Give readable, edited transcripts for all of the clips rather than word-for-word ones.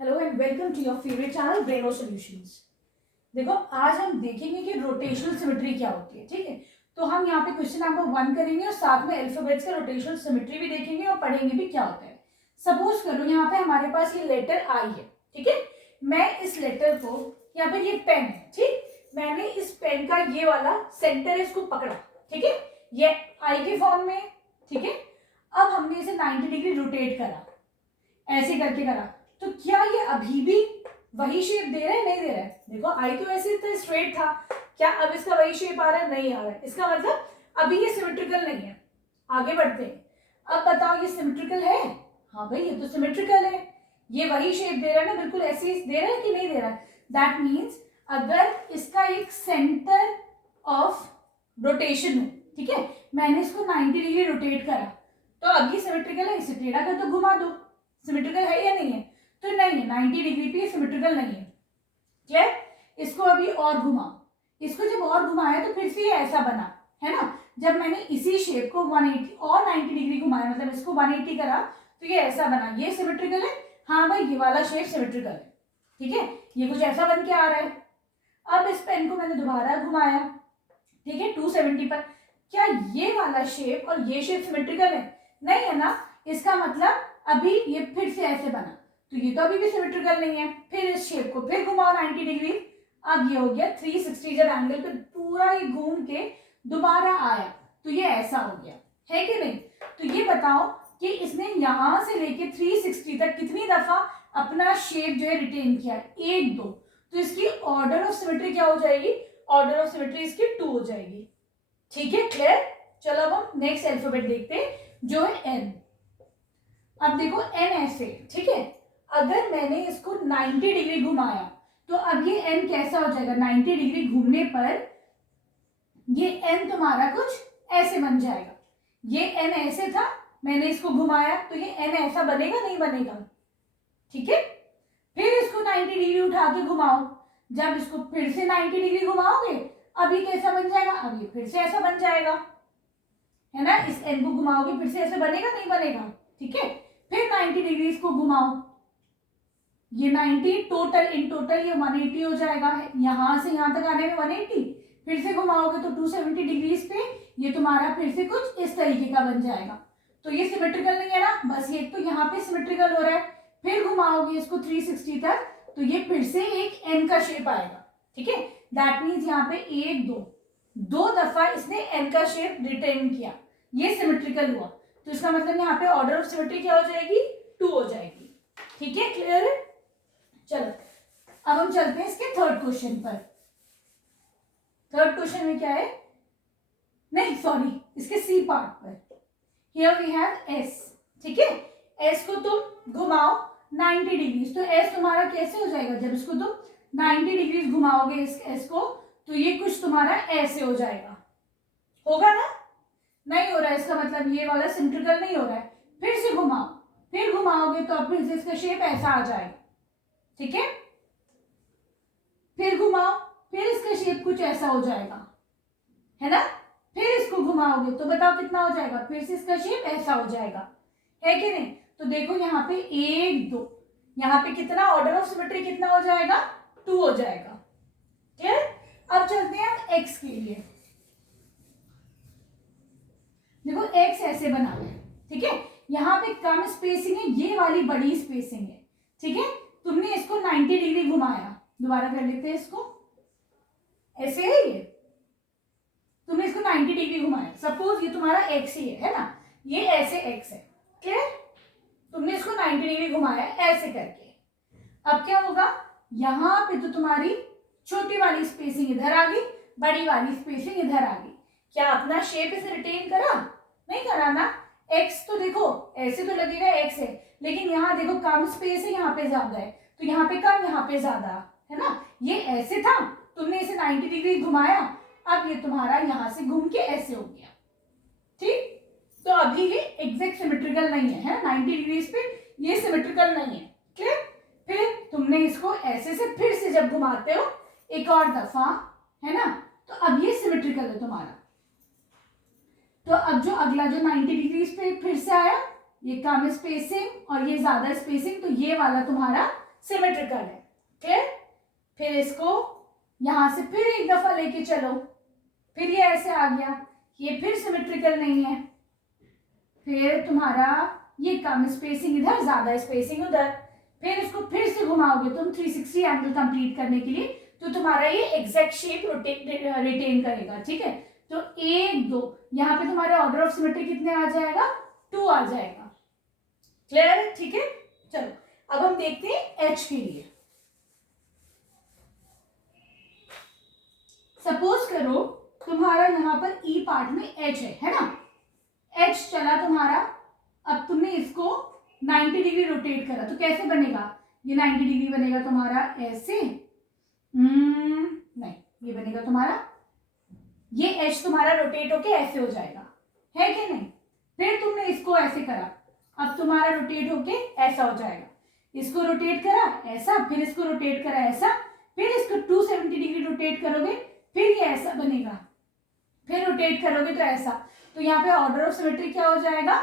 Hello and welcome to your favourite channel Braino Solutions. देखो आज हम देखेंगे कि रोटेशनल सिमेट्री क्या होती है। ठीक है, तो हम यहाँ पे क्वेश्चन नंबर 1 करेंगे और साथ में अल्फाबेट्स का रोटेशनल सिमेट्री भी देखेंगे और पढ़ेंगे भी क्या होता है। सपोज करो यहाँ पे हमारे पास ये लेटर आई है। ठीक है, मैं इस लेटर को, यहाँ पे ये पेन है, ठीक, मैंने इस पेन का ये वाला सेंटर इसको पकड़ा। ठीक है, ये आई के फॉर्म में। ठीक है, अब हमने इसे 90 डिग्री रोटेट करा, ऐसे करके करा, तो क्या ये अभी भी वही शेप दे रहा है? नहीं दे रहा है। देखो आई तो ऐसे तो स्ट्रेट था, क्या अब इसका वही शेप आ रहा है? नहीं आ रहा है। इसका मतलब अभी ये सिमेट्रिकल नहीं है। आगे बढ़ते हैं, अब बताओ ये सिमेट्रिकल है? हाँ भाई, ये तो सिमेट्रिकल है, ये वही शेप दे रहा है ना, बिल्कुल ऐसे ही दे रहा है कि नहीं दे रहा है? दैट मीन्स अगर इसका एक सेंटर ऑफ रोटेशन हो, ठीक है, मैंने इसको 90 डिग्री रोटेट करा, तो अब ये सिमेट्रिकल है। इसे टेढ़ा कर दो, घुमा दो, सिमेट्रिकल है या नहीं है? तो नहीं है, 90 डिग्री पे सिमेट्रिकल नहीं है। क्लियर? इसको अभी और घुमाओ, इसको जब और घुमाया तो फिर से ये ऐसा बना, है ना। जब मैंने इसी शेप को 180 और 90 डिग्री घुमाया, मतलब इसको 180 करा, तो ये ऐसा बना। ये सिमेट्रिकल है? हाँ भाई, ये वाला शेप सिमेट्रिकल है। ठीक है, ये कुछ ऐसा बन के आ रहा है। अब इस पेन को मैंने दोबारा घुमाया, ठीक है, 270 पर, क्या ये वाला शेप और ये शेप सिमेट्रिकल है? नहीं है ना। इसका मतलब अभी ये फिर से ऐसे बना, तो ये तो अभी भी सिमेट्रिकल नहीं है। फिर इस शेप को फिर घुमाओ 90 डिग्री, अब ये हो गया 360। जब एंगल पे पूरा ये घूम के दोबारा आया तो ये ऐसा हो गया, है कि नहीं? तो ये बताओ कि इसने यहां से लेके 360 तक कितनी दफा अपना शेप जो है रिटेन किया? 1 2। तो इसकी ऑर्डर ऑफ सिमेट्री क्या हो जाएगी? ऑर्डर ऑफ सिमेट्री इसकी 2 हो जाएगी। ठीक है, क्लियर? चलो अब हम नेक्स्ट अल्फाबेट देखते हैं जो है एन। अब देखो एन ऐसे, ठीक है, अगर मैंने इसको 90 डिग्री घुमाया तो अब ये एन कैसा हो जाएगा? 90 डिग्री घूमने पर ये एन तुम्हारा कुछ ऐसे बन जाएगा। ये एन ऐसे था, मैंने इसको घुमाया तो ये एन ऐसा बनेगा, नहीं बनेगा? ठीक है, फिर इसको 90 डिग्री उठा के घुमाओ, जब इसको फिर से 90 डिग्री घुमाओगे अब ये कैसा बन जाएगा? अब ये फिर से ऐसा बन जाएगा, है ना। इस एन को घुमाओगे फिर से ऐसे बनेगा, नहीं बनेगा? ठीक है, फिर 90 डिग्री इसको घुमाओ, ये 90 टोटल, इन टोटल ये 180 हो जाएगा। यहां से यहां तक आने में 180, फिर से घुमाओगे तो 270 डिग्रीज पे ये तुम्हारा फिर से कुछ इस तरीके का बन जाएगा। तो ये सिमेट्रिकल नहीं है ना, बस ये तो यहाँ पे सिमेट्रिकल हो रहा है। फिर घुमाओगे इसको 360 तक तो ये फिर से एक एन का शेप आएगा। ठीक है, दैट मीन्स यहाँ पे 1 2 दो दफा इसने एन का शेप रिटेन किया, ये सिमेट्रिकल हुआ। तो इसका मतलब यहाँ पे ऑर्डर ऑफ सिमेट्री क्या हो जाएगी? 2 हो जाएगी। ठीक है, क्लियर है? चलो अब हम चलते हैं इसके थर्ड क्वेश्चन पर। थर्ड क्वेश्चन में क्या है? नहीं सॉरी, इसके सी पार्ट पर। Here we have S. ठीक है, एस को तुम घुमाओ 90 डिग्री, तो एस तुम्हारा कैसे हो जाएगा? जब इसको तुम 90 डिग्री घुमाओगे इस एस को, तो ये कुछ तुम्हारा ऐसे हो जाएगा, होगा ना? नहीं हो रहा है, इसका मतलब ये वाला सिमेट्रिकल नहीं हो रहा है। फिर से घुमाओ, फिर घुमाओगे तो अब फिर से इसका शेप ऐसा आ जाएगा। ठीक है, फिर घुमाओ, फिर इसका शेप कुछ ऐसा हो जाएगा, है ना। फिर इसको घुमाओगे तो बताओ कितना हो जाएगा? फिर से इसका शेप ऐसा हो जाएगा, है कि नहीं? तो देखो यहाँ पे 1 2, यहाँ पे कितना ऑर्डर ऑफ सिमेट्री कितना हो जाएगा? 2 हो जाएगा। क्लियर? अब चलते हैं हम एक्स के लिए। देखो एक्स ऐसे बना है, ठीक है, यहाँ पे कम स्पेसिंग है, ये वाली बड़ी स्पेसिंग है। ठीक है, तुमने इसको 90 डिग्री घुमाया, दोबारा कर लेते हैं इसको, ऐसे है ये, तुमने इसको 90 डिग्री घुमाया, सपोज ये तुम्हारा एक्स ही है ना, ये ऐसे एक्स है। क्लियर? तुमने इसको 90 डिग्री घुमाया ऐसे करके, अब क्या होगा? यहाँ पे तो तुम्हारी छोटी वाली स्पेसिंग इधर आ गई, बड़ी वाली स्पेसिंग इधर आ गई। क्या अपना शेप इसे रिटेन करा? नहीं करा ना। एक्स तो देखो ऐसे तो लगेगा एक्स है, लेकिन यहाँ देखो कम स्पेस है, यहाँ पे ज्यादा है, तो यहाँ पे कम, यहाँ पे ज्यादा, है ना। ये ऐसे था, तुमने इसे 90 डिग्री घुमाया, अब ये तुम्हारा यहाँ से घूम के ऐसे हो गया। ठीक, तो अभी ये एग्जैक्ट सिमेट्रिकल नहीं है, है ना। 90 डिग्री पे ये सिमेट्रिकल नहीं है। क्लियर? फिर तुमने इसको ऐसे से फिर से जब घुमाते हो एक और दफा, है ना, तो अब ये सिमेट्रिकल है तुम्हारा। तो अब जो अगला जो 90 डिग्री पे फिर से आया, ये कम स्पेसिंग और ये ज्यादा स्पेसिंग, तो ये वाला तुम्हारा सिमेट्रिकल है। क्लियर? फिर इसको यहां से फिर एक दफा लेके चलो, फिर ये ऐसे आ गया, ये फिर सिमेट्रिकल नहीं है, फिर तुम्हारा ये कम स्पेसिंग इधर, ज्यादा स्पेसिंग उधर, फिर इसको फिर से घुमाओगे तुम 360 एंगल कंप्लीट करने के लिए, तो तुम्हारा ये एग्जैक्ट शेप रिटेन करेगा। ठीक है, तो 1 2 यहाँ पे तुम्हारे ऑर्डर ऑफ सिमेट्री कितने आ जाएगा, 2 आ जाएगा। क्लियर है? ठीक है, चलो अब हम देखते हैं एच के लिए। सपोज करो तुम्हारा यहाँ पर ई पार्ट में एच है ना, एच चला तुम्हारा, अब तुमने इसको 90 डिग्री रोटेट करा, तो कैसे बनेगा, ये 90 डिग्री बनेगा तुम्हारा ऐसे, नहीं ये बनेगा तुम्हारा, ये एच तुम्हारा रोटेट होके ऐसे हो जाएगा, है कि नहीं। फिर तुमने इसको ऐसे करा, अब तुम्हारा रोटेट होके ऐसा हो जाएगा, इसको रोटेट करा ऐसा, फिर इसको रोटेट करा ऐसा, फिर इसको 270 डिग्री रोटेट करोगे, फिर ये ऐसा बनेगा, फिर रोटेट करोगे तो ऐसा, तो यहाँ पे ऑर्डर ऑफ सिमेट्री क्या हो जाएगा,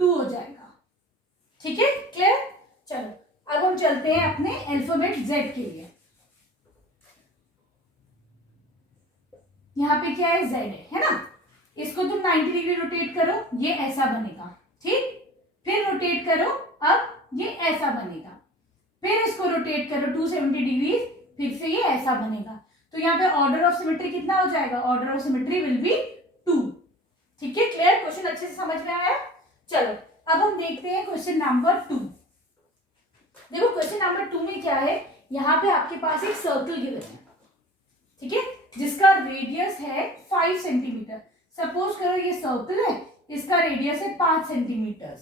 2 हो जाएगा। ठीक है, क्लियर? चलो अब हम चलते हैं अपने अल्फाबेट जेड के लिए। यहाँ पे क्या है, जेड है ना, इसको तुम 90 डिग्री रोटेट करो, ये ऐसा बनेगा। ठीक, फिर रोटेट करो, अब ये ऐसा बनेगा, फिर इसको रोटेट करो 270 डिग्री, फिर से ये ऐसा बनेगा, तो यहाँ पे ऑर्डर ऑफ सिमेट्री कितना हो जाएगा, order of symmetry will be 2। ठीक है, क्लियर? क्वेश्चन अच्छे से समझ में आया? चलो अब हम देखते हैं क्वेश्चन नंबर 2। देखो क्वेश्चन नंबर 2 में क्या है, यहाँ पे आपके पास एक सर्कल गिवन है, ठीक है, जिसका रेडियस है 5 सेंटीमीटर। सपोज करो ये सर्कल है, इसका रेडियस है 5 सेंटीमीटर।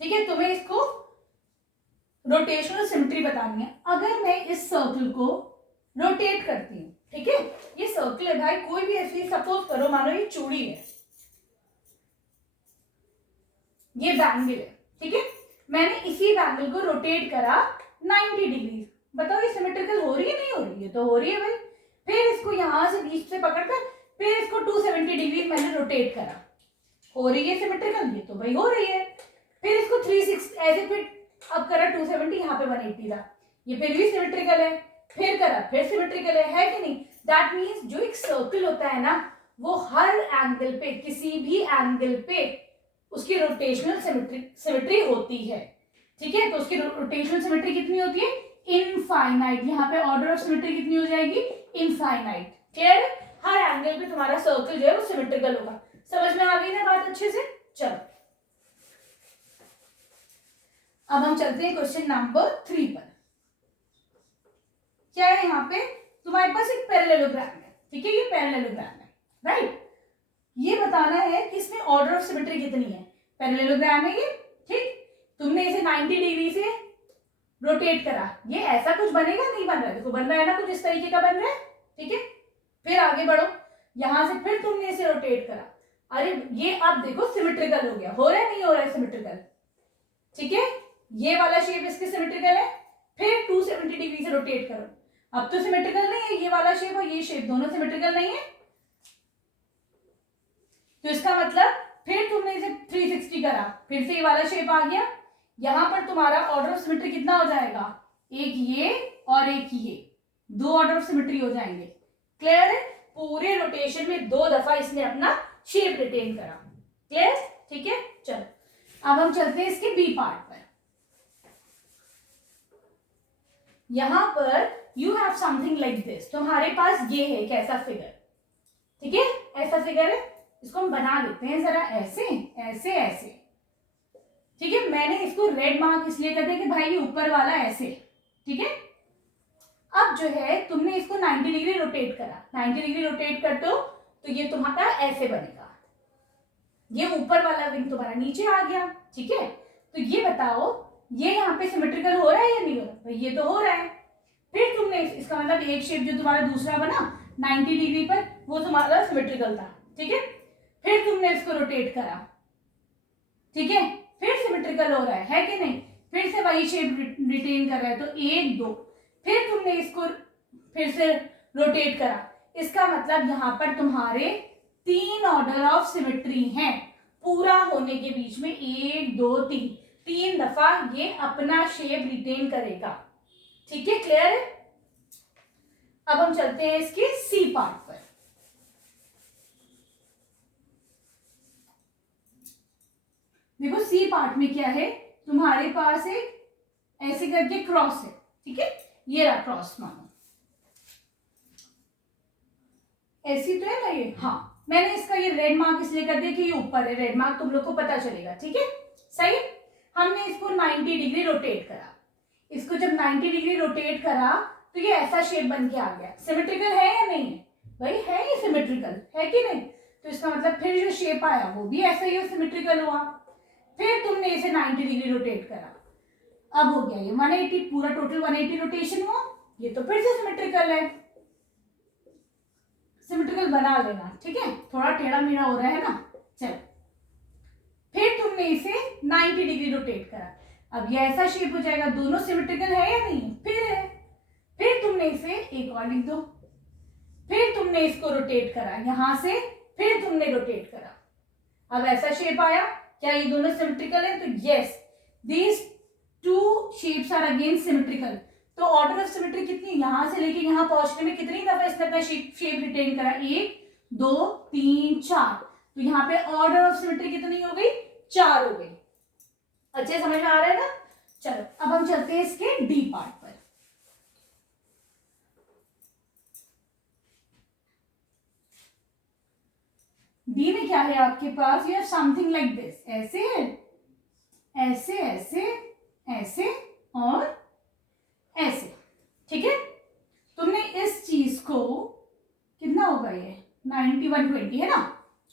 ठीक है, तुम्हें इसको रोटेशनल सिमेट्री बतानी है। अगर मैं इस सर्कल को रोटेट करती हूँ, ठीक है, ये सर्कल है भाई, कोई भी ऐसी, सपोज करो मानो ये चूड़ी है, ये बैंगल है, ठीक है, मैंने इसी बैंगल को रोटेट करा 90 डिग्री, बताओ ये सिमेट्रिकल हो रही है नहीं हो रही है, तो हो रही है भाई। फिर इसको यहां से बीच से पकड़कर फिर इसको 270 डिग्री मैंने रोटेट करा, हो रही है सिमेट्रिकल, ये तो भाई हो रही है। फिर इसको 360 ऐसे, फिर अब करा 270, यहाँ पे 180 था, ये फिर भी सिमेट्रिकल है, फिर करा फिर सिमेट्रिकल है कि नहीं। दैट मीन्स जो एक सर्कल होता है ना, वो हर एंगल पे, किसी भी एंगल पे उसकी रोटेशनल सिमेट्री होती है। ठीक है, तो उसकी रोटेशनल सिमेट्री कितनी होती है, इनफाइनाइट। यहाँ पे ऑर्डर ऑफ सिमेट्री कितनी हो जाएगी, इनफाइनाइट। क्लियर? हर एंगल पे तुम्हारा सर्कल जो है वो सिमेट्रिकल होगा। समझ में आ गई ना बात अच्छे से? चलो अब हम चलते हैं क्वेश्चन नंबर 3 पर। क्या है यहाँ पे, तुम्हारे पास एक पैरेललोग्राम है, ठीक है, ये पैरेललोग्राम है, राइट। ये बताना है कि इसमें ऑर्डर ऑफ सिमेट्री कितनी है। पैरेललोग्राम है ये, ठीक, तुमने इसे 90 डिग्री से रोटेट करा, ये ऐसा कुछ बनेगा, नहीं बन रहा है, देखो बन रहा है ना, कुछ इस तरीके का बन रहा है। ठीक है, फिर आगे बढ़ो, यहां से फिर तुमने इसे रोटेट करा, अरे ये अब देखो सिमेट्रिकल हो गया, हो रहा है नहीं हो रहा है सिमेट्रिकल। ठीक है, ये वाला शेप इसके सिमेट्रिकल है, फिर 270 डिग्री से रोटेट करो, अब तो सिमेट्रिकल नहीं है, ये वाला शेप और ये शेप दोनों सिमेट्रिकल नहीं है, तो इसका मतलब फिर तुमने इसे 360 करा, फिर से ये वाला शेप आ गया, यहां पर तुम्हारा ऑर्डर ऑफ सिमेट्री कितना हो जाएगा, एक ये और एक ये, 2 ऑर्डर ऑफ सिमेट्री हो जाएंगे। क्लियर है? पूरे रोटेशन में 2 दफा इसने अपना शेप रिटेन करा। क्लियर? ठीक है, चलो अब हम चलते हैं इसके बी पार्ट पर। यहां पर you have something like this, तुम्हारे पास ये है एक ऐसा फिगर, ठीक है, ऐसा फिगर है, इसको हम बना लेते हैं जरा ऐसे ऐसे ऐसे। ठीक है, मैंने इसको रेड मार्क इसलिए कर दिया कि भाई ये ऊपर वाला ऐसे, ठीक है। अब जो है तुमने इसको 90 डिग्री रोटेट करा, 90 डिग्री रोटेट करते हो तो ये तुम्हारा ऐसे बनेगा, ये ऊपर वाला विंग तुम्हारा नीचे आ गया। ठीक है, तो ये बताओ ये यहाँ पे सिमेट्रिकल हो रहा है या नहीं हो रहा? भाई ये तो हो रहा है। फिर तुमने इसका मतलब एक शेप जो तुम्हारा दूसरा बना 90 डिग्री पर, वो तुम्हारा सिमेट्रिकल था। ठीक है, फिर तुमने इसको रोटेट करा, ठीक है, फिर सिमेट्रिकल हो रहा है कि नहीं, फिर से वही शेप रिटेन कर रहा है, तो 1 2, फिर तुमने इसको फिर से रोटेट करा, इसका मतलब यहाँ पर तुम्हारे 3 ऑर्डर ऑफ सिमेट्री हैं पूरा होने के बीच में, 1 2 3 दफा ये अपना शेप रिटेन करेगा। ठीक है, क्लियर है। अब हम चलते हैं इसके सी पार्ट पर। देखो सी पार्ट में क्या है, तुम्हारे पास एक ऐसे करके क्रॉस है, ठीक है, ये रहा क्रॉस मानो, ऐसी तो है ना ये, हाँ मैंने इसका ये रेड मार्क इसलिए कर दिया कि ये ऊपर है, रेड मार्क तुम लोग को पता चलेगा, ठीक है, सही। हमने इसको 90 डिग्री रोटेट करा, इसको जब 90 डिग्री रोटेट करा तो ये ऐसा शेप बन के आ गया। सिमेट्रिकल है या नहीं है भाई, है ये सिमेट्रिकल है कि नहीं, तो इसका मतलब फिर जो शेप आया वो भी ऐसा ही सिमेट्रिकल हुआ। फिर तुमने इसे 90 डिग्री रोटेट करा, अब हो गया ये 180, पूरा टोटल 180 रोटेशन हुआ, ये तो फिर से सिमेट्रिकल है, सिमेट्रिकल बना लेना, ठीक है, थोड़ा टेढ़ा मेढ़ा हो रहा है ना, चलो। फिर तुमने इसे 90 डिग्री रोटेट करा, अब ये ऐसा शेप हो जाएगा, दोनों सिमेट्रिकल है या नहीं, फिर है। फिर तुमने इसे एक और लिख दो, फिर तुमने इसको रोटेट करा यहां से, फिर तुमने रोटेट करा, अब ऐसा शेप आया, क्या ये दोनों सिमेट्रिकल है, तो yes these two shapes are again symmetrical. तो ऑर्डर ऑफ सिमेट्री कितनी, यहां से लेके यहां पहुंचने में कितनी दफा इसने अपना शेप रिटेन करा, 1 2 3 4, तो यहाँ पे ऑर्डर ऑफ सिमेट्री कितनी हो गई, 4 हो गई। अच्छे समझ में आ रहा है ना। चलो अब हम चलते हैं इसके डी पार्ट पर। डी में क्या है आपके पास, ये समथिंग लाइक दिस, ऐसे ऐसे ऐसे ऐसे और ऐसे, ठीक है। तुमने इस चीज को कितना होगा ये 90 120 है ना,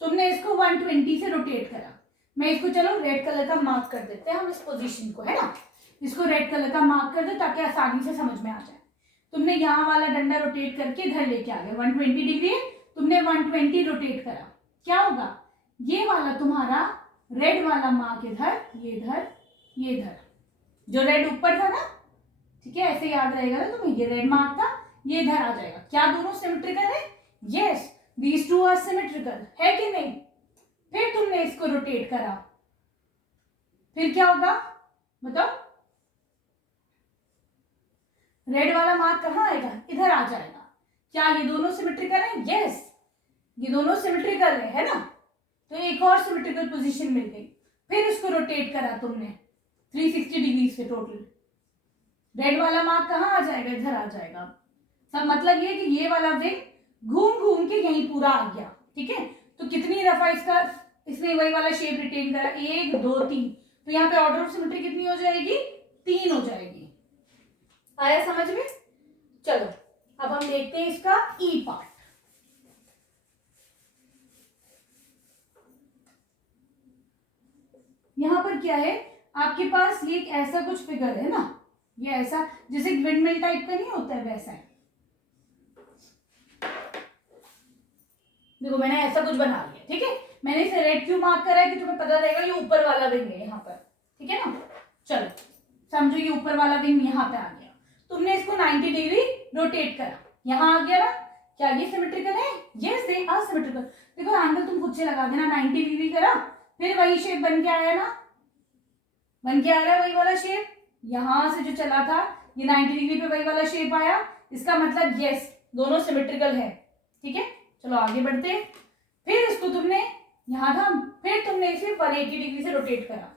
तुमने इसको 120 से रोटेट करा। मैं इसको चलो रेड कलर का मार्क कर देते हैं हम इस पोजीशन को, है ना, इसको रेड कलर का मार्क कर दो ताकि आसानी से समझ में आ जाए। तुमने यहाँ वाला डंडा रोटेट करके इधर लेके आ गए, 120 डिग्री है, तुमने 120 रोटेट करा, क्या होगा, ये वाला तुम्हारा रेड वाला मार्क इधर, ये इधर, ये इधर, जो रेड ऊपर था ना, ठीक है, ऐसे याद रहेगा ना तुम्हें, ये रेड मार्क था, ये इधर आ जाएगा। क्या दोनों सिमेट्रिकल है, yes these two are symmetrical, है कि नहीं। फिर तुमने इसको रोटेट करा, फिर क्या होगा बताओ, रेड वाला मार्क कहाँ आएगा, इधर आ जाएगा। क्या ये दोनों सिमेट्रिकल है, यस ये दोनों सिमेट्रिकल है ना, तो एक और सिमेट्रिकल पोजीशन मिल गई। फिर इसको रोटेट करा तुमने 360 डिग्री से, टोटल रेड वाला मार्क कहाँ आ जाएगा, इधर आ जाएगा। सब मतलब ये कि ये वाला विंग घूम घूम के यहीं पूरा आ गया, ठीक है। तो कितनी दफा इसका इसने वही वाला शेप रिटेन करा, 1 2 3, तो यहाँ पे ऑर्डर ऑफ सिमेट्री कितनी हो जाएगी, 3 हो जाएगी। आया समझ में। चलो अब हम देखते हैं इसका ई पार्ट। यहां पर क्या है आपके पास, ये ऐसा कुछ फिगर है ना, ये ऐसा जैसे विंडमिल टाइप का नहीं होता है वैसा है। देखो मैंने ऐसा कुछ बना लिया, ठीक है, मैंने इसे रेड क्यों मार्क करा है कि तुम्हें पता रहेगा ये ऊपर वाला विंग है यहाँ पर, ठीक है ना। चलो समझो ये ऊपर वाला विंग यहाँ पे आ गया, तुमने इसको 90 डिग्री रोटेट करा, यहाँ आ गया ना, क्या ये सिमेट्रिकल है, यस दे आर सिमेट्रिकल। देखो एंगल तुम खुद से लगा देना, 90 डिग्री करा, फिर वही शेप बन के आया ना, बन के आ रहा है वही वाला शेप, यहां से जो चला था ये 90 डिग्री पे वही वाला शेप आया, इसका मतलब यस दोनों सिमेट्रिकल है, ठीक है। चलो आगे बढ़ते हैं। फिर इसको तुमने यहां था, फिर तुमने इसे 180 डिग्री से रोटेट करा।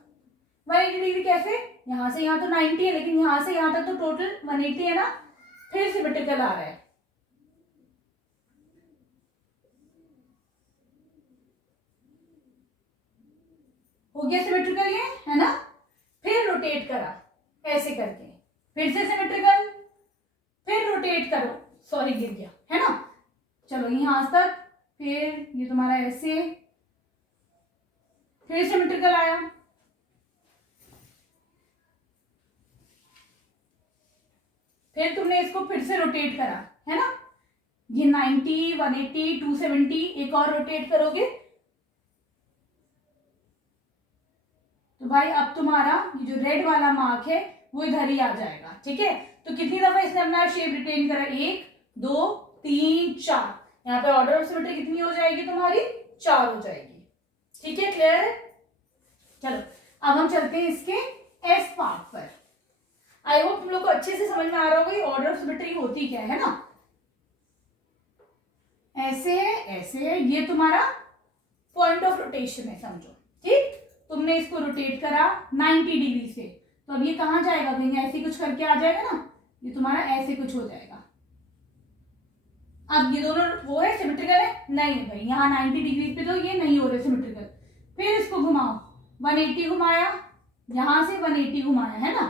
180 डिग्री कैसे, यहां से यहां तो 90 है, लेकिन यहां से यहां तक तो टोटल 180 है ना, फिर सिमेट्रिकल आ रहा है। हो गया सिमेट्रिकल ये, है ना। फिर रोटेट करा ऐसे करके, फिर से सिमेट्रिकल, फिर रोटेट करो, सॉरी गिर गया, है ना। चलो यहां तक, फिर ये तुम्हारा ऐसे, फिर सिमेट्रिकल आया, फिर तुमने इसको फिर से रोटेट करा, है ना, ये 90 180 270, एक और रोटेट करोगे तो भाई अब तुम्हारा ये जो रेड वाला मार्क है वो इधर ही आ जाएगा, ठीक है। तो कितनी दफा इसने अपना शेप रिटेन करा, 1 2 3 4, यहाँ पे ऑर्डर ऑफ सिमेट्री कितनी हो जाएगी तुम्हारी, 4 हो जाएगी, ठीक है, क्लियर है। चलो अब हम चलते हैं इसके एफ पार्ट पर। आई होप तुम लोग को अच्छे से समझ में आ रहा होगा ऑर्डर ऑफ सिमेट्री होती क्या है ना। ऐसे है, ऐसे है, ये तुम्हारा पॉइंट ऑफ रोटेशन है समझो, ठीक। तुमने इसको रोटेट करा 90 डिग्री से, तो अब ये कहाँ जाएगा, कहीं ऐसे कुछ करके आ जाएगा ना, ये तुम्हारा ऐसे कुछ हो जाएगा। अब ये दोनों वो है सिमेट्रिकल है नहीं है भाई, यहाँ 90 डिग्री पे तो ये नहीं हो रहे सिमेट्रिकल। फिर इसको घुमाओ, 180 घुमाया, यहां से 180 घुमाया है ना,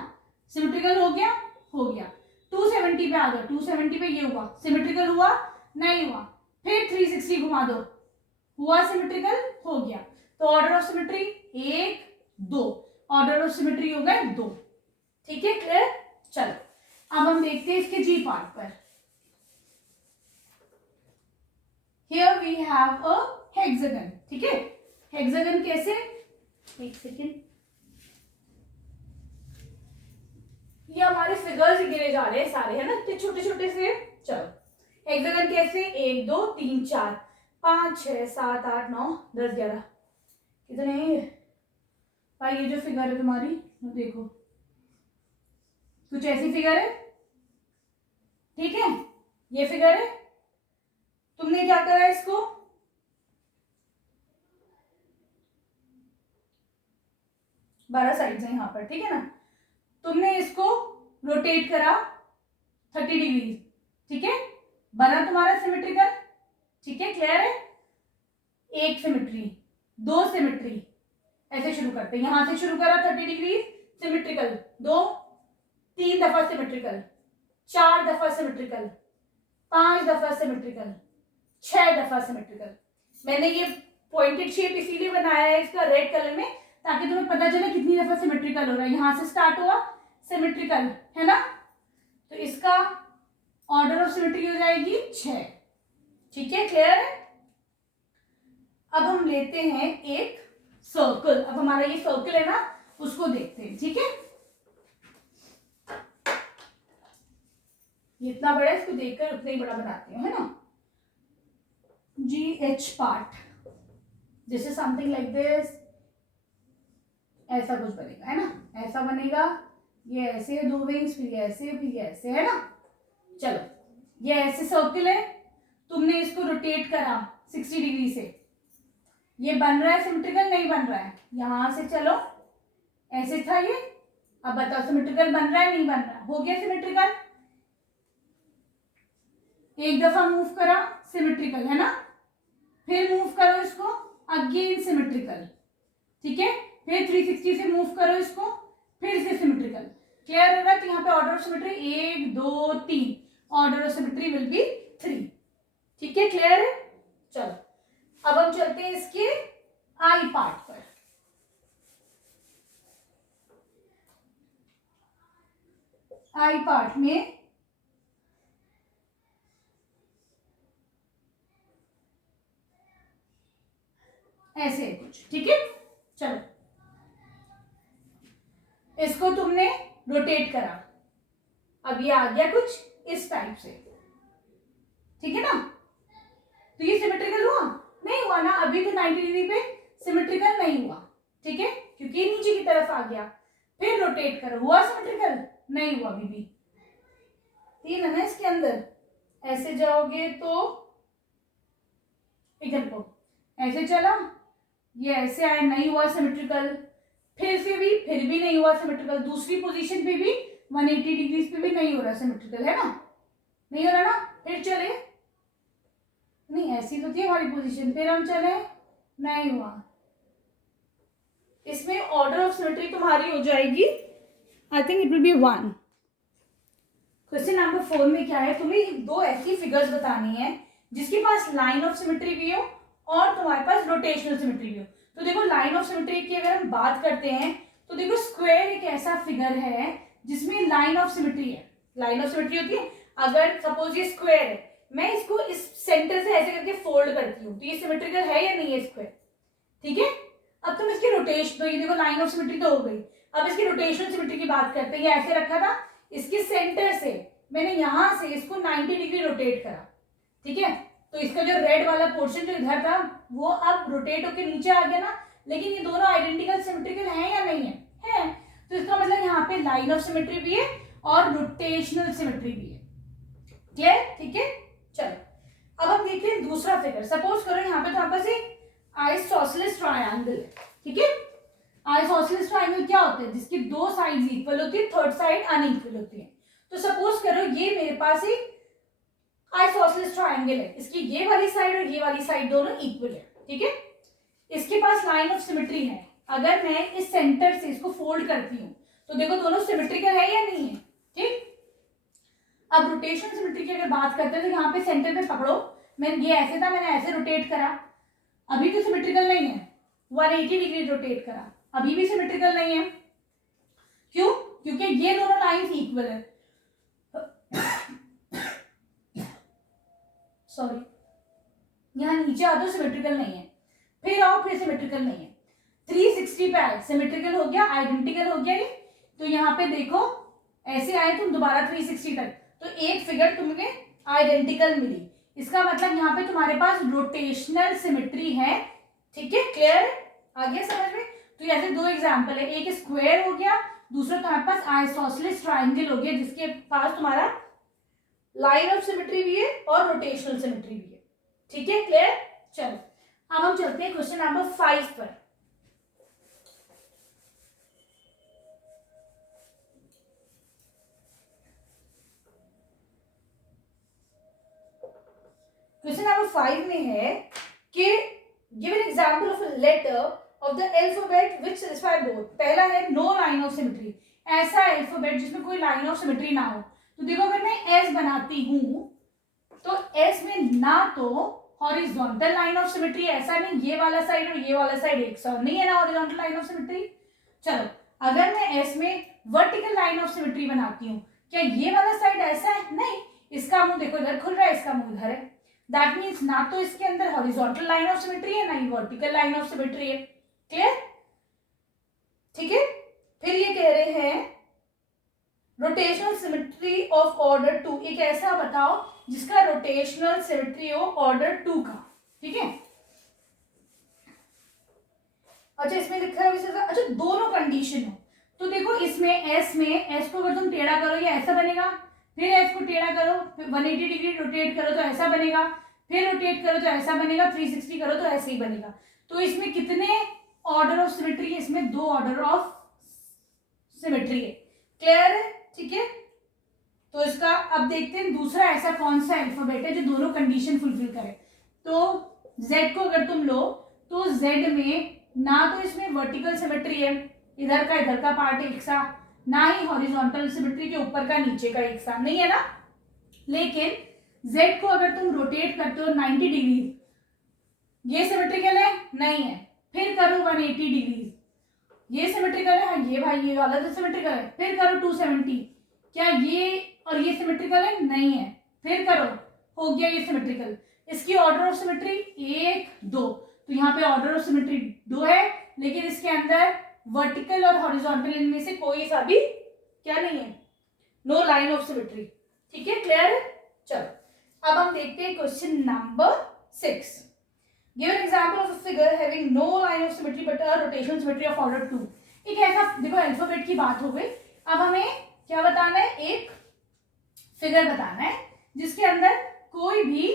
सिमेट्रिकल हो गया, हो गया। 270 पे आ गया, 270 पे ये हुआ, सिमेट्रिकल हुआ नहीं हुआ। फिर 360 घुमा दो, हुआ सिमेट्रिकल, हो गया। तो order of symmetry 1 2, order of symmetry हो गए 2, ठीक है, क्लियर। चलो अब हम देखते हैं इसके जी पार्ट पर। Here we have a hexagon, ठीक है। हेक्सागन कैसे, एक सेकेंड, ये हमारे फिगर्स गिरे जा रहे हैं सारे, है ना, इतने छोटे छोटे से। चलो हेक्सागन कैसे, 1 2 3 4 5 6 7 8 9 10 11, कितने भाई ये जो फिगर है तुम्हारी, देखो कुछ ऐसी फिगर है, ठीक है, ये फिगर है। तुमने क्या करा इसको, बारह साइड्स है यहाँ पर, ठीक है ना। तुमने इसको रोटेट करा 30 डिग्री, ठीक है, बना तुम्हारा सिमेट्रिकल, ठीक है, क्लियर है। एक सिमेट्री, दो सिमेट्री, ऐसे शुरू करते हैं, यहां से शुरू करा 30 डिग्री सिमेट्रिकल, 2 3 दफा सिमेट्रिकल, 4 दफा सिमेट्रिकल, 5 दफा सिमेट्रिकल, 6 दफा सिमेट्रिकल। मैंने ये पॉइंटेड शेप इसीलिए बनाया है इसका रेड कलर में, ताकि तुम्हें पता चले कितनी दफा सिमेट्रिकल हो रहा है। यहां से स्टार्ट हुआ सिमेट्रिकल, है ना, तो इसका ऑर्डर ऑफ सिमेट्री हो जाएगी 6, ठीक है, क्लियर है। अब हम लेते हैं एक सर्कल, अब हमारा ये सर्कल है ना, उसको देखते हैं, ठीक है। ये इतना बड़ा है, इसको देखकर उतना ही बड़ा बनाते हैं, है ना। जी H part, this is something like this, ऐसा कुछ बनेगा, है ना, ऐसा बनेगा, ये ऐसे 2 विंग्स, फिर ऐसे, फिर ऐसे, है ना। चलो ये ऐसे सर्कल है, तुमने इसको रोटेट करा 60 डिग्री से, ये बन रहा है सिमेट्रिकल, नहीं बन रहा है, यहां से चलो, ऐसे था ये, अब बताओ सिमेट्रिकल बन रहा है नहीं बन रहा है, हो गया सिमेट्रिकल। एक दफा मूव करा सिमेट्रिकल, है ना, फिर मूव करो इसको, अगेन सिमेट्रिकल, ठीक है, फिर 360 से मूव करो इसको, फिर से सिमेट्रिकल, क्लियर हो रहा है। तो यहाँ पे order of symmetry 1 2 3, order of symmetry will be 3, ठीक है, क्लियर है। चलो अब हम चलते हैं इसके आई पार्ट पर। आई पार्ट में ऐसे है कुछ, ठीक है। चलो इसको तुमने रोटेट करा, अब ये आ गया कुछ इस टाइप से, ठीक है ना। तो ये सिमेट्रिकल हुआ नहीं हुआ ना, अभी तो 90 डिग्री पे सिमेट्रिकल नहीं हुआ, ठीक है, क्योंकि नीचे की तरफ आ गया। फिर रोटेट करो, हुआ सिमेट्रिकल, नहीं हुआ अभी भी, 3 है ना इसके अंदर, ऐसे जाओगे तो इधर को ऐसे चला, ये ऐसे आया, नहीं हुआ सिमेट्रिकल, फिर से भी, फिर भी नहीं हुआ सिमेट्रिकल, दूसरी पोजीशन पे भी 180 डिग्री पे भी नहीं हो रहा सिमेट्रिकल, है ना, नहीं हो रहा ना। फिर चले, नहीं ऐसी तो थी हमारी पोजीशन, फिर हम चले, नहीं हुआ। इसमें ऑर्डर ऑफ सिमेट्री तुम्हारी हो जाएगी, I think it will be 1। Question number 4 में क्या है, तुम्हें 2 ऐसी फिगर्स बतानी है जिसके पास लाइन ऑफ सिमेट्री भी हो और तुम्हारे पास रोटेशनल सिमेट्री भी हो। तो देखो लाइन ऑफ सिमेट्री की अगर हम बात करते हैं तो देखो स्क्वायर एक ऐसा फिगर है जिसमें लाइन ऑफ सिमेट्री है। लाइन ऑफ सिमेट्री होती है, अगर सपोज ये स्क्वायर है, मैं इसको इस सेंटर से ऐसे करके फोल्ड करती हूँ, तो ये सिमेट्रिकल है या नहीं है स्क्वायर, ठीक है। अब तुम इसकी रोटेशन, तो ये देखो लाइन ऑफ सिमेट्री तो हो गई, अब इसकी रोटेशनल सिमेट्री की बात करते हैं। ये ऐसे रखा था, इसके सेंटर से मैंने यहां से इसको 90 डिग्री रोटेट करा, ठीक है, तो इसका जो रेड वाला पोर्शन जो इधर था वो अब रोटेट होकर नीचे आ गया ना, लेकिन ये दोनों आइडेंटिकल सिमेट्रिकल हैं या नहीं है, तो इसका मतलब यहाँ पे लाइन ऑफ सिमेट्री भी है और रोटेशनल सिमेट्री भी है। क्लियर? ठीक है, चलो अब हम देखते हैं दूसरा फिगर। सपोज करो यहाँ पे तो हमारे पास एक आइसोसेलेस ट्रायंगल है, ठीक है। आइसोसेलेस ट्रायंगल क्या होता है? जिसकी दो साइड्स इक्वल होती है, थर्ड साइड अनइक्वल होती है। तो सपोज करो ये मेरे पास एक आइसोसेलेस ट्रायंगल है, इसकी ये वाली साइड और ये वाली साइड दोनों इक्वल है, ठीक है। इसके पास लाइन ऑफ सिमेट्री है। अगर मैं इस सेंटर से इसको फोल्ड करती हूँ तो देखो दोनों सिमेट्रिकल है या नहीं है, ठीक। अब रोटेशन सिमेट्री की अगर बात करते हैं तो यहाँ पे सेंटर पे पकड़ो, मैं ये ऐसे था, मैंने ऐसे रोटेट करा, अभी तो सिमेट्रिकल नहीं है। 180 डिग्री रोटेट करा, अभी भी सिमेट्रिकल नहीं है। क्यों? क्योंकि ये दोनों लाइंस इक्वल है। सॉरी, यहाँ नीचे आ तो सिमेट्रिकल नहीं है, फिर आओ फिर सिमेट्रिकल नहीं है। 360 पे आए, सिमेट्रिकल हो गया, आइडेंटिकल हो गया ये। तो यहाँ पे देखो ऐसे आए तुम दोबारा 360 तक, तो एक फिगर तुम्हें आइडेंटिकल मिली। इसका मतलब यहाँ पे तुम्हारे पास रोटेशनल सिमेट्री है, ठीक है। क्लियर? आ गया समझ में? तो ऐसे दो एग्जांपल है, एक स्क्वायर हो गया, दूसरा तुम्हारे पास आइसोसेलेस ट्रायंगल हो गया जिसके पास तुम्हारा लाइन ऑफ सिमेट्री भी है और रोटेशनल सिमेट्री भी है, ठीक है। क्लियर? चलो अब हम चलते हैं क्वेश्चन नंबर 5 पर। क्वेश्चन नंबर 5 में है कि give an example of a letter of the alphabet which satisfy both. पहला है नो लाइन ऑफ सिमेट्री, ऐसा अल्फाबेट जिसमें कोई लाइन ऑफ सिमेट्री ना हो। तो देखो अगर मैं एस बनाती हूं तो एस में ना तो हॉरिजॉन्टल लाइन ऑफ सिमेट्री, ऐसा नहीं ये वाला साइड और ये वाला साइड एक साथ नहीं है ना हॉरिजॉन्टल लाइन ऑफ सिमेट्री। चलो अगर मैं एस में वर्टिकल लाइन ऑफ सिमेट्री बनाती हूँ, क्या ये वाला साइड ऐसा है? नहीं, इसका मुंह देखो इधर खुल रहा है, इसका मुंह इधर है। दैट मीन्स ना तो इसके अंदर हॉरिजॉन्टल लाइन ऑफ सिमेट्री है, ना ही वर्टिकल लाइन ऑफ सिमेट्री है। क्लियर? ठीक है। फिर ये कह रहे हैं रोटेशनल सिमेट्री ऑफ ऑर्डर 2, एक ऐसा बताओ जिसका रोटेशनल सिमेट्री हो ऑर्डर 2 का, ठीक है। अच्छा इसमें लिखा है अच्छा दोनों कंडीशन हो, तो देखो इसमें एस को अगर तुम टेढ़ा करो ये ऐसा बनेगा, फिर एस को टेढ़ा करो, फिर 180 डिग्री रोटेट करो तो ऐसा बनेगा, फिर रोटेट करो तो ऐसा बनेगा, 360 करो तो ऐसे ही बनेगा। तो इसमें कितने ऑर्डर ऑफ सिमेट्री है? इसमें 2 ऑर्डर ऑफ सिमेट्री है। क्लियर है? ठीक है। तो इसका अब देखते हैं दूसरा ऐसा कौन सा अल्फाबेट है जो दोनों कंडीशन फुलफिल करे। तो Z को अगर तुम लो तो Z में ना तो इसमें वर्टिकल सिमेट्री है, इधर का पार्ट एक सा, ना ही हॉरिजॉन्टल सिमेट्री के ऊपर का नीचे का एक सा, नहीं है ना। लेकिन Z को अगर तुम रोटेट करते हो 90 डिग्री, ये सिमेट्रिकल है? नहीं है। फिर करो 180 डिग्री, ये सिमेट्रिकल है? हाँ ये भाई ये वाला तो सिमेट्रिकल है। फिर करो 270, क्या ये और ये सिमेट्रिकल है? नहीं है। फिर करो, हो गया ये सिमेट्रिकल। इसकी ऑर्डर ऑफ सिमेट्री 1 2, तो यहाँ पे ऑर्डर ऑफ सिमेट्री 2 है, लेकिन इसके अंदर वर्टिकल और हॉरिजॉन्टल इनमें से कोई सा भी क्या नहीं है, नो लाइन ऑफ सिमेट्री। ठीक है, क्लियर है। चलो अब हम देखते हैं question number 6। Give an example of a figure having no line of symmetry but a rotational symmetry of order 2। एक ऐसा देखो अल्फाबेट की बात हो गई, अब हमें क्या बताना है? एक फिगर बताना है जिसके अंदर कोई भी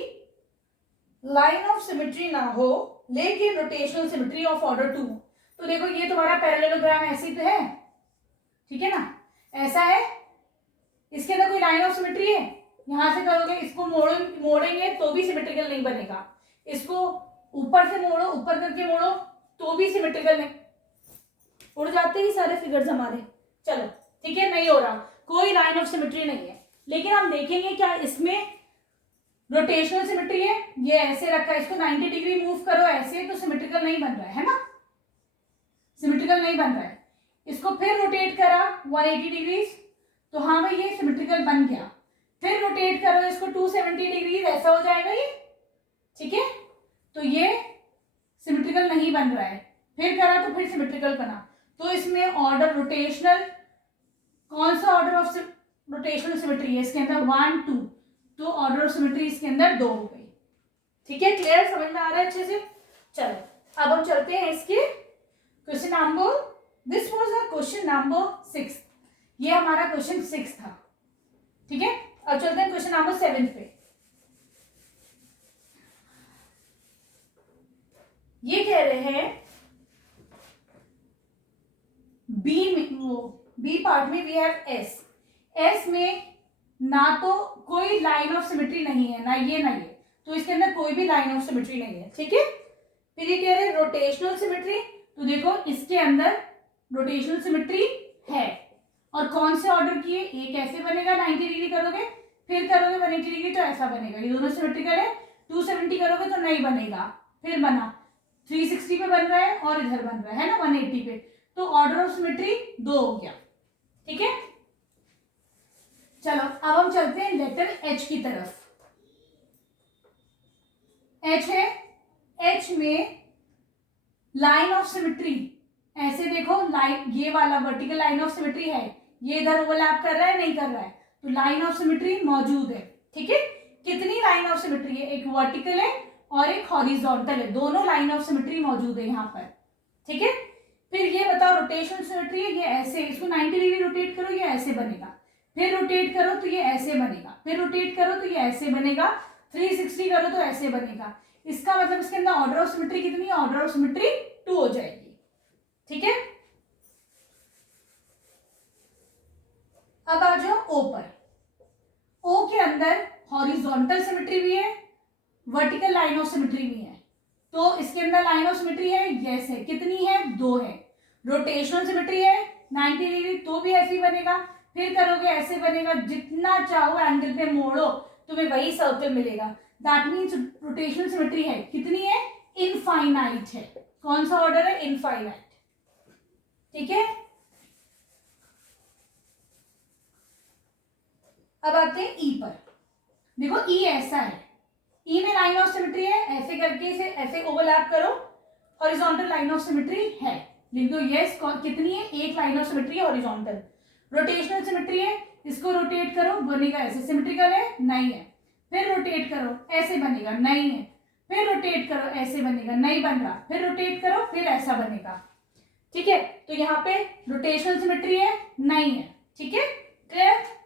लाइन ऑफ सिमेट्री ना हो लेकिन रोटेशनल सिमेट्री ऑफ ऑर्डर 2। तो देखो ये तुम्हारा पैरेललोग्राम ऐसे ही तो है, ठीक है ना, ऐसा है, इसके अंदर कोई लाइन ऑफ सिमेट्री है? यहां से करोगे इसको मोड़ेंगे तो भी सिमेट्रिकल नहीं बनेगा, इसको ऊपर से मोड़ो, ऊपर करके मोड़ो तो भी सिमेट्रिकल नहीं, उड़ जाते ही सारे फिगर्स हमारे। चलो ठीक है, नहीं हो रहा, कोई लाइन ऑफ सिमेट्री नहीं है। लेकिन हम देखेंगे क्या इसमें रोटेशनल सिमेट्री है? ये ऐसे रखा है, इसको 90 डिग्री मूव करो ऐसे तो सिमेट्रिकल नहीं बन रहा है ना, सिमेट्रिकल नहीं बन रहा है। इसको फिर रोटेट करा 180 डिग्री, तो हाँ भाई ये सिमेट्रिकल बन गया। फिर रोटेट करो इसको 270 डिग्री, ऐसा हो जाएगा ये, ठीक है। तो ये सिमेट्रिकल नहीं बन रहा है, फिर करा तो फिर सिमेट्रिकल बना। तो इसमें ऑर्डर रोटेशनल, कौन सा ऑर्डर ऑफ रोटेशनल सिमेट्री है? इसके अंदर 1 2, तो ऑर्डर ऑफ सिमेट्री इसके अंदर 2 हो गई। ठीक है, क्लियर, समझ में आ रहा है अच्छे से। चलो अब हम चलते हैं इसके question number, this was a question number 6, ये हमारा क्वेश्चन 6 था। ठीक है, अब चलते हैं क्वेश्चन नंबर 7 पे। ये कह रहे हैं बी पार्ट में वी हैव एस में ना तो कोई लाइन ऑफ सिमेट्री नहीं है, ना ये, तो इसके अंदर कोई भी लाइन ऑफ सिमेट्री नहीं है, ठीक है। फिर ये कह रहे हैं रोटेशनल सिमेट्री, तो देखो इसके अंदर रोटेशनल सिमेट्री है, और कौन से ऑर्डर की है, एक ऐसे बनेगा 90 डिग्री करोगे, फिर करोगे 180 डिग्री तो ऐसा बनेगा, ये दोनों सिमेट्रिकल है। 270 करोगे तो नहीं बनेगा, फिर बना 360 पे बन रहा है और इधर बन रहा है ना 180 पे, तो ऑर्डर ऑफ सिमेट्री 2 हो गया, ठीक है। चलो अब हम चलते हैं लेटर एच की तरफ। एच है, एच में लाइन ऑफ सिमेट्री, ऐसे देखो लाइन, ये वाला वर्टिकल लाइन ऑफ सिमेट्री है, ये इधर ओवरलैप कर रहा है, नहीं कर रहा है, तो लाइन ऑफ सिमेट्री मौजूद है, ठीक है। कितनी लाइन ऑफ सिमेट्री है, एक वर्टिकल है और एक हॉरिजॉन्टल है, दोनों लाइन ऑफ सिमेट्री मौजूद है यहाँ पर, ठीक है। फिर ये बताओ रोटेशनल सिमेट्री है, ये ऐसे, इसको 90 डिग्री रोटेट करो ये ऐसे बनेगा, फिर रोटेट करो तो ये ऐसे बनेगा, फिर रोटेट करो तो ये ऐसे बनेगा, 360 करो तो ऐसे बनेगा। इसका मतलब इसके अंदर ऑर्डर ऑफ सिमेट्री कितनी है, ऑर्डर ऑफ सिमेट्री 2 हो जाएगी, ठीक है। अब आ जाओ ओ पर। ओ के अंदर हॉरिजॉन्टल सिमेट्री भी है, वर्टिकल लाइन ऑफ सिमेट्री भी है, तो इसके अंदर लाइन ऑफ सिमेट्री है, यस है, कितनी है, 2 है। रोटेशनल सिमेट्री है 90 डिग्री, तो भी ऐसे ही बनेगा, फिर करोगे ऐसे बनेगा, जितना चाहो एंगल पे मोड़ो तुम्हें वही सर्कल मिलेगा। दैट मीन्स रोटेशनल सिमेट्री है, कितनी है, इनफाइनाइट है। कौन सा ऑर्डर है, इनफाइनाइट, ठीक है। अब आते हैं ई पर। देखो ई ऐसा है, ई में लाइन ऑफ सिमेट्री है, ऐसे करके इसे ऐसे ओवरलैप करो, हॉरिजॉन्टल लाइन ऑफ सिमेट्री है, लिख दो यस। कितनी है, एक लाइन ऑफ सिमेट्री है हॉरिजॉन्टल। रोटेशनल सिमेट्री है, इसको रोटेट करो बनेगा ऐसे, सिमेट्रिकल है, नहीं है, फिर रोटेट करो ऐसे बनेगा, नहीं है, फिर रोटेट करो ऐसे बनेगा, नहीं बन रहा, फिर रोटेट करो फिर ऐसा बनेगा, ठीक है। तो यहाँ पे रोटेशनल सिमेट्री है, नहीं है, ठीक है, क्लियर।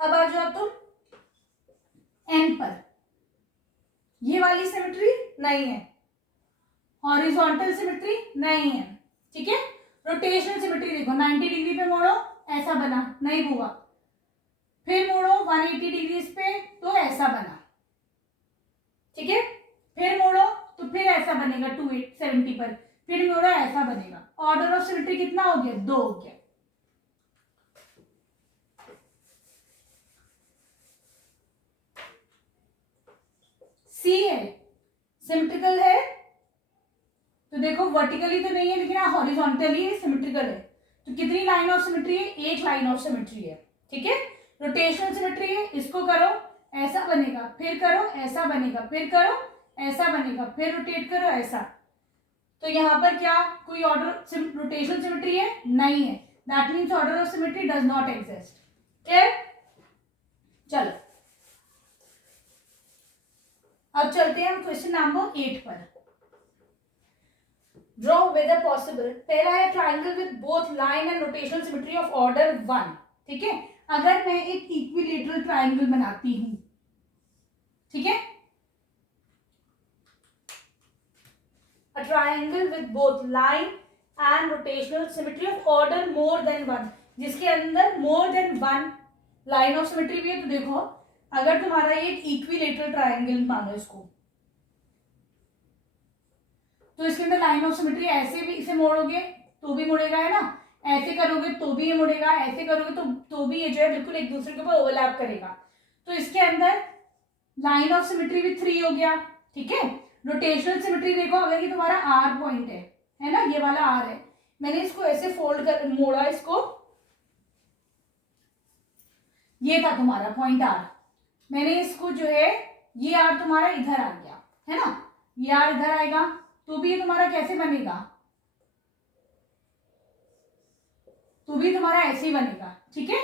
अब आ जाओ तुम एन पर। ये वाली सिमेट्री नहीं है, हॉरिजॉन्टल सिमेट्री नहीं है, ठीक है। रोटेशनल सिमेट्री देखो 90 डिग्री पे मोड़ो ऐसा बना, नहीं हुआ, फिर मोड़ो 180 डिग्री पे तो ऐसा बना, ठीक है, फिर मोड़ो तो फिर ऐसा बनेगा 270 पर, फिर मोड़ो ऐसा बनेगा। ऑर्डर ऑफ सिमेट्री कितना हो गया, 2 हो गया। सी है, सिमेट्रिकल है, तो देखो वर्टिकली तो नहीं है लेकिन हॉरिजॉन्टली सिमेट्रिकल है, तो कितनी लाइन ऑफ सिमेट्री है, एक लाइन ऑफ सिमेट्री है, ठीक है। रोटेशनल सिमेट्री है, इसको करो ऐसा बनेगा, फिर करो ऐसा बनेगा, फिर करो ऐसा बनेगा, फिर रोटेट करो ऐसा, तो यहाँ पर क्या कोई ऑर्डर रोटेशनल सिमेट्री है, नहीं है, that means order of symmetry does not exist, clear. चलो अब चलते हैं हम क्वेश्चन नंबर 8 पर। ड्रॉ वेदर पॉसिबल, पहला है triangle with both line and rotational symmetry of order 1, ठीक है। अगर मैं एक इक्विलेटरल ट्राइंगल बनाती हूं, ठीक है, a triangle with both line and rotational symmetry of order more than 1, जिसके अंदर मोर देन 1 लाइन ऑफ सिमेट्री भी है, तो देखो अगर तुम्हारा ये एक इक्विलेटरल ट्राइंगल मानो इसको, तो इसके अंदर लाइन ऑफ सिमेट्री ऐसे भी इसे मोड़ोगे तो भी मुड़ेगा, है ना, ऐसे करोगे तो भी ये मुड़ेगा, ऐसे करोगे तो भी ये जो है बिल्कुल एक दूसरे के ऊपर ओवरलैप करेगा, तो इसके अंदर लाइन ऑफ सिमेट्री भी 3 हो गया, ठीक है। रोटेशनल सिमेट्री देखो, अगर ये तुम्हारा आर पॉइंट है ना, ये वाला आर है, मैंने इसको ऐसे फोल्ड कर मोड़ा, इसको, ये था तुम्हारा पॉइंट आर, मैंने इसको जो है ये आर तुम्हारा इधर आ गया, है ना, ये आर इधर आएगा, तो भी ये तुम्हारा कैसे बनेगा, तो भी तुम्हारा ऐसे ही बनेगा, ठीक है।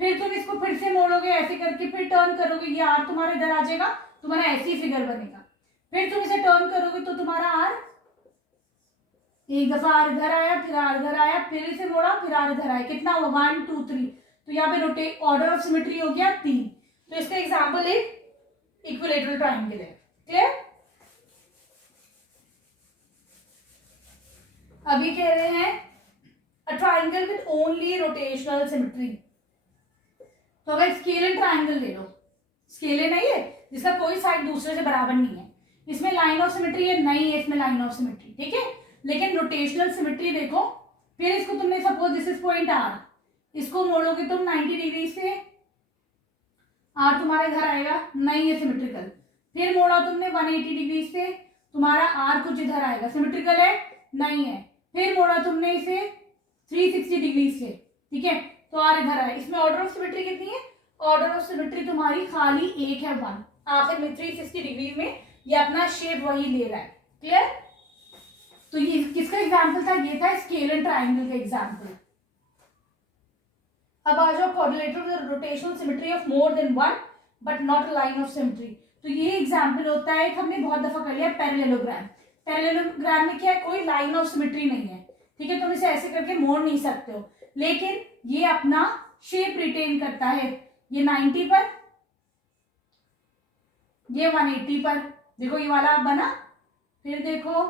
फिर तुम इसको फिर से मोड़ोगे ऐसे करके, फिर टर्न करोगे, ये आर तुम्हारा इधर आ जाएगा, तुम्हारा ऐसी फिगर बनेगा, फिर तुम इसे टर्न करोगे तो तुम्हारा आर एक दफा आर इधर आया, फिर आर इधर आया, फिर इसे मोड़ा, फिर आर इधर आया, कितना हुआ 1 2 3। तो यहाँ पे रोटेट ऑर्डर ऑफ सिमेट्री हो गया 3। तो इसका एग्जाम्पल एक इक्विलेटरल ट्राइंगल है। क्लियर? अभी कह रहे हैं a triangle with only rotational symmetry. तो अगर स्केलर ट्राइंगल ले लो, स्केलर नहीं है जिसका कोई साइड दूसरे से बराबर नहीं है, इसमें लाइन ऑफ सिमेट्री है नहीं है, इसमें लाइन ऑफ सिमेट्री, ठीक है। लेकिन रोटेशनल सिमेट्री देखो, फिर इसको तुमने suppose this is point R, इसको मोड़ोगे तुम 90 डिग्री से, आर तुम्हारे घर आएगा, नहीं है सिमेट्रिकल। फिर मोड़ा तुमने 180 डिग्री से, तुम्हारा आर कुछ इधर आएगा, सिमेट्रिकल है नहीं है। फिर मोड़ा तुमने इसे 360 डिग्री से, ठीक है, तो आर इधर आए। इसमें ऑर्डर ऑफ सिमेट्री कितनी है? ऑर्डर ऑफ सिमेट्री तुम्हारी खाली एक है 1। आखिर में 360 डिग्री में ये अपना शेप वही ले रहा है। क्लियर? तो ये किसका एग्जाम्पल था? ये था स्केलर ट्राइंगल का एग्जाम्पल। अब आ जाओ quadrilateral with rotational symmetry of more than 1 but not line of symmetry. तो ये एग्जाम्पल होता है, हमने बहुत दफा कर लिया, पैरेललोग्राम। पैरेललोग्राम में क्या है? कोई लाइन ऑफ सिमेट्री नहीं है, ठीक है, तुम इसे ऐसे करके मोड़ नहीं सकते हो, लेकिन ये अपना शेप रिटेन करता है। ये 90 पर, ये 180 पर, देखो ये वाला आप बना, फिर देखो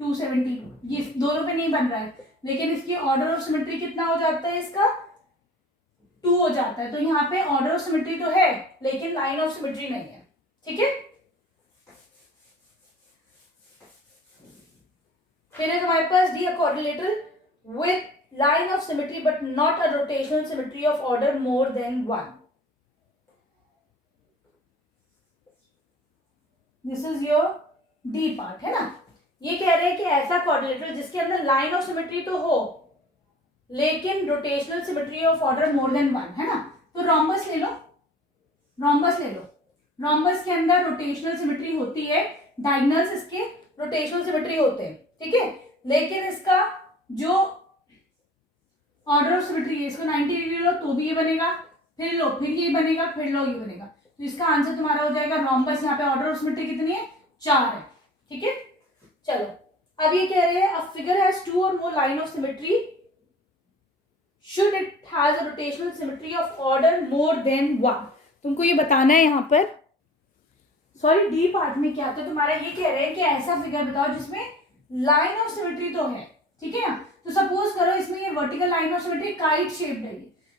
270, ये दोनों पे नहीं बन रहा है, लेकिन इसकी ऑर्डर ऑफ सिमेट्री कितना हो जाता है? इसका 2 हो जाता है। तो यहाँ पे ऑर्डर ऑफ सिमेट्री तो है लेकिन लाइन ऑफ सिमेट्री नहीं है, ठीक है। फिर है तुम्हारे पास D a quadrilateral with line of symmetry but not a rotational symmetry of order more than 1. This is your D part, है ना। ये कह रहे हैं कि ऐसा क्वाड्रिलेटरल जिसके अंदर लाइन ऑफ सिमेट्री तो हो लेकिन rotational symmetry of order more than 1, है ना। तो रोम्बस ले लो, रोम्बस ले लो, रोम्बस के अंदर रोटेशनल सिमेट्री होती है, डायगोनल्स इसके रोटेशनल सिमेट्री होते हैं, ठीक है, लेकिन इसका जो ऑर्डर ऑफ सिमेट्री है, इसको 90 डिग्री लो तो भी ये बनेगा, फिर लो फिर ये बनेगा, फिर लो ये बनेगा। तो इसका आंसर तुम्हारा हो जाएगा रोम्बस। यहाँ पे ऑर्डर ऑफ सिमेट्री कितनी है? 4 है, ठीक है। चलो अब ये कह रहे हैं a figure has 2 or more line of symmetry should it has a rotational symmetry of order more than 1। तुमको ये बताना है यहाँ पर, सॉरी डी पार्ट में क्या था तुम्हारा, ये कह रहे हैं कि ऐसा फिगर बताओ जिसमें लाइन ऑफ सिमेट्री तो है, ठीक है ना। तो सपोज करो इसमें ये vertical line of symmetry kite shape है,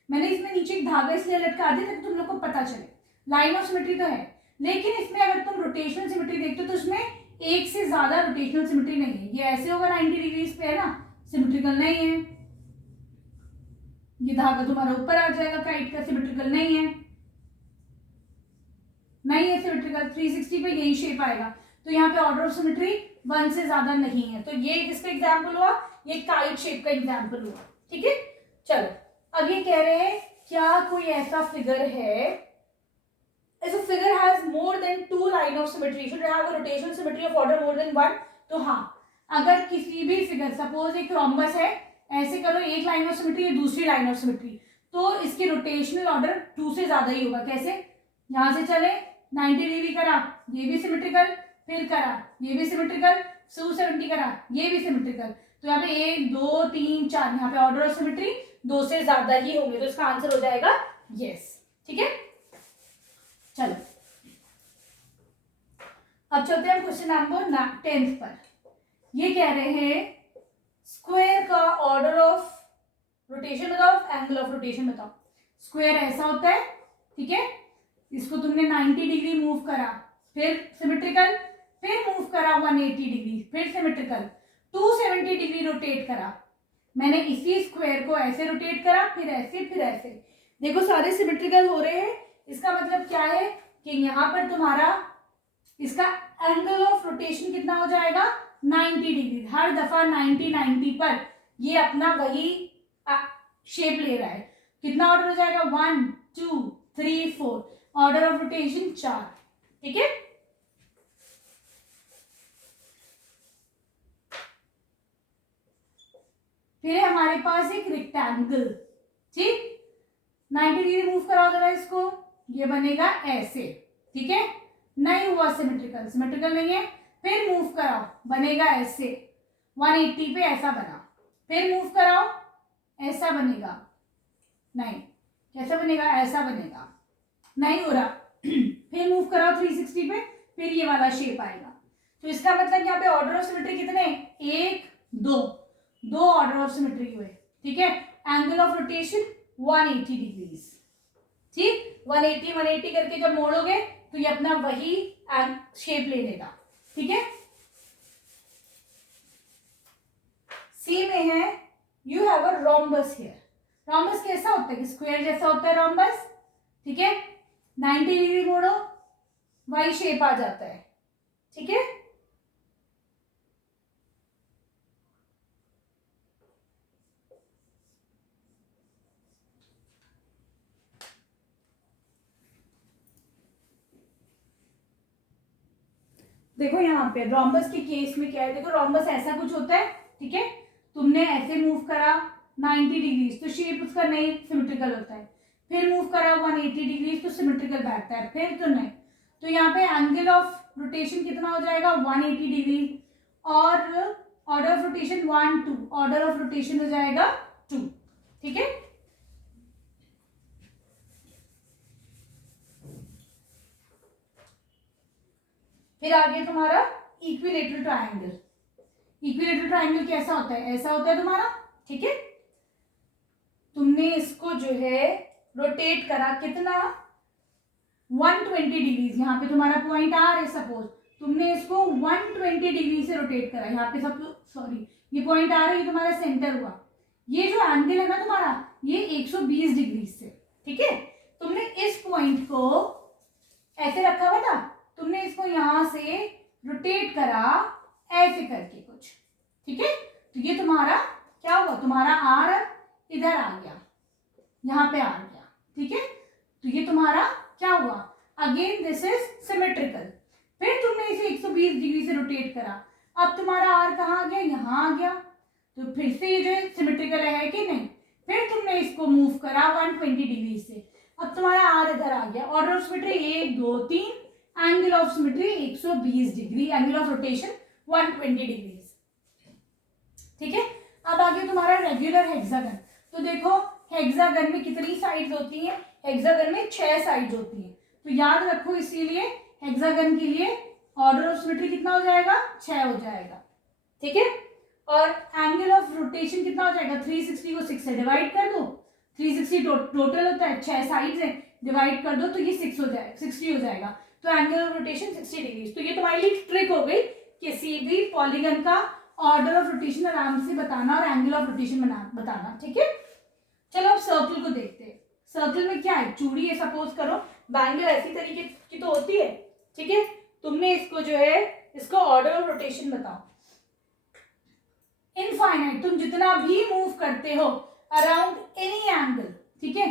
मैंने इसमें नीचे एक धागा इसलिए लटका दिया ताकि तुम लोग को पता चले लाइन ऑफ सिमेट्री तो है, लेकिन इसमें अगर तुम रोटेशनल सिमेट्री देखते हो तो इसमें एक से ज्यादा रोटेशनल सिमेट्री नहीं है। ये ऐसे होगा 90 डिग्री पे, है ना, सिमेट्रिकल नहीं है। ये धागा तुम्हारा ऊपर आ जाएगा काइट का, सिमेट्रिकल नहीं है, नहीं है सिमेट्रिकल। 360 पे यही शेप आएगा। तो यहाँ पे ऑर्डर ऑफ सिमेट्री 1 से ज्यादा नहीं है। तो ये किसका एग्जाम्पल हुआ? ये काइट शेप का एग्जाम्पल हुआ, ठीक है। चलो अब ये कह रहे हैं क्या कोई ऐसा फिगर है, if a figure has more than 2 line of symmetry should have a rotational symmetry of order more than 1। तो हाँ, अगर किसी भी फिगर, सपोज एक रोम्बस है, ऐसे करो एक लाइन ऑफ सिमेट्री, दूसरी लाइन ऑफ सिमेट्री, तो इसके रोटेशनल ऑर्डर 2 से ज्यादा ही होगा। कैसे? यहां से चले 90 डिग्री करा, ये भी सिमेट्रिकल, फिर करा ये भी सिमेट्रिकल, 270 करा ये भी सिमेट्रिकल। तो यहाँ पे 1 2 3 4, यहाँ पे ऑर्डर ऑफ सिमेट्री 2 से ज्यादा ही होंगे। तो इसका आंसर हो जाएगा यस, ठीक है। चलो अब चलते हैं क्वेश्चन नंबर 10 पर। ये कह रहे हैं स्क्वायर का ऑर्डर ऑफ रोटेशन बताओ, एंगल ऑफ रोटेशन बताओ। स्क्वायर ऐसा होता है, ठीक है, इसको तुमने 90 डिग्री मूव करा, फिर सिमेट्रिकल, फिर मूव करा 180 डिग्री, फिर सिमेट्रिकल, 270 डिग्री रोटेट करा। मैंने इसी स्क्वायर को ऐसे रोटेट करा, फिर ऐसे, फिर ऐसे। देखो सारे सिमेट्रिकल हो रहे हैं। इसका मतलब क्या है कि यहाँ पर तुम्हारा इसका एंगल ऑफ रोटेशन कितना हो जाएगा? 90 डिग्री। हर दफा 90 पर ये अपना वही शेप ले रहा है। कितना ऑर्डर हो जाएगा? 1 2 3 4, ऑर्डर ऑफ रोटेशन 4, ठीक है। फिर हमारे पास एक रेक्टेंगल, ठीक, 90 डिग्री मूव कराओ जरा इसको, ये बनेगा ऐसे, ठीक है, नहीं हुआ सिमेट्रिकल, सिमेट्रिकल नहीं है, फिर मूव कराओ बनेगा ऐसे, 180 पे ऐसा बना, फिर मूव कराओ ऐसा बनेगा, नहीं कैसा बनेगा, ऐसा बनेगा, नहीं हो रहा फिर मूव कराओ 360 पे, फिर ये वाला शेप आएगा। तो इसका मतलब यहाँ पे ऑर्डर ऑफ सिमेट्री कितने, एक दो ऑर्डर ऑफ सिमेट्री हुए, ठीक है। एंगल ऑफ रोटेशन 180 डिग्रीज, ठीक, 180 करके जब मोड़ोगे तो ये अपना वही शेप ले लेगा, ठीक है। सी में है you have a rhombus here, rhombus कैसा होता है कि स्क्वायर जैसा होता है रोम्बस, ठीक है। 90 डिग्री मोड़ो वही शेप आ जाता है, ठीक है। देखो यहाँ पे रोम्बस के केस में क्या है, देखो रोम्बस ऐसा कुछ होता है, ठीक है। तुमने ऐसे मूव करा 90 डिग्रीज तो शेप उसका नहीं सिमेट्रिकल होता है, फिर मूव करा 180 डिग्रीज तो सिमेट्रिकल बैठता है, फिर तो नहीं। तो यहाँ पे एंगल ऑफ रोटेशन कितना हो जाएगा 180 डिग्री, और order of rotation 1 2, order of rotation हो जाएगा 2, ठीक है। फिर आगे तुम्हारा इक्विलेटरल ट्रायंगल, इक्विलेटरल ट्रायंगल कैसा होता है, ऐसा होता है तुम्हारा, ठीक है। तुमने इसको जो है रोटेट करा कितना 120 डिग्रीज, यहाँ पे तुम्हारा पॉइंट आर है सपोज, तुमने इसको 120 डिग्री से रोटेट करा, यहाँ पे सब सॉरी ये पॉइंट आर है, ये तुम्हारा सेंटर हुआ, ये जो एंगल है ना तुम्हारा ये 120 डिग्री से, ठीक है। तुमने इस पॉइंट को ऐसे रखा हुआ था, तुमने इसको यहां से रोटेट करा ऐसे करके कुछ, ठीक है। तो ये तुम्हारा क्या हुआ, तुम्हारा आर इधर आ गया, यहां पे आ गया, ठीक है। तो ये तुम्हारा क्या हुआ, अगेन दिस इज सिमेट्रिकल। फिर तुमने इसे 120 डिग्री से रोटेट करा, अब तुम्हारा आर कहाँ आ गया, यहाँ आ गया, तो फिर से ये जो सिमेट्रिकल है कि नहीं। फिर तुमने इसको मूव करा 120 डिग्री से, अब तुम्हारा आर इधर आ गया, order of symmetry 1 2 3, angle of symmetry 120 degree, angle of rotation 120 degree, ठीक है। अब आगे तुम्हारा रेगुलर हेक्सागन, तो देखो हेक्सागन में कितनी साइड्स होती हैं, हेक्सागन में 6 साइड्स होती हैं, तो याद रखो इसीलिए हेक्सागन के लिए ऑर्डर ऑफ सिमेट्री कितना हो जाएगा 6 हो जाएगा, ठीक है। और एंगल ऑफ रोटेशन कितना हो जाएगा, 360 को 6 से डिवाइड कर दो, 360 टोटल होता है, 6 साइड्स है, डिवाइड कर दो तो ये 6 हो जाएगा, 60 हो जाएगा, तो एंगल ऑफ रोटेशन 60 डिग्री। तो ये तुम्हारे लिए ट्रिक हो गई, किसी भी पॉलीगन का ऑर्डर ऑफ रोटेशन आराम से बताना और एंगल ऑफ रोटेशन बताना, ठीक है। चलो अब सर्कल को देखते हैं। सर्कल में क्या है, चूड़ी है सपोज करो, बैंगल ऐसी तरीके की तो होती है, ठीक है। तुमने इसको जो है इसको ऑर्डर ऑफ रोटेशन बताओ, इनफाइनाइट, तुम जितना भी मूव करते हो अराउंड एनी एंगल, ठीक है,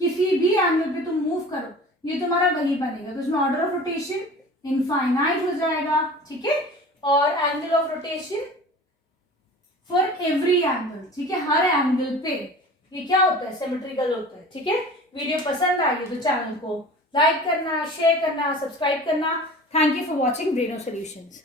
किसी भी एंगल पे तुम मूव करो ये तुम्हारा वही बनेगा, तो उसमें ऑर्डर ऑफ रोटेशन इनफाइनाइट हो जाएगा, ठीक है। और angle of rotation for every angle, ठीक है, हर एंगल पे ये क्या होता है, सिमेट्रिकल होता है, ठीक है। वीडियो पसंद आई तो चैनल को लाइक करना, शेयर करना, सब्सक्राइब करना। Thank you for watching Braino solutions.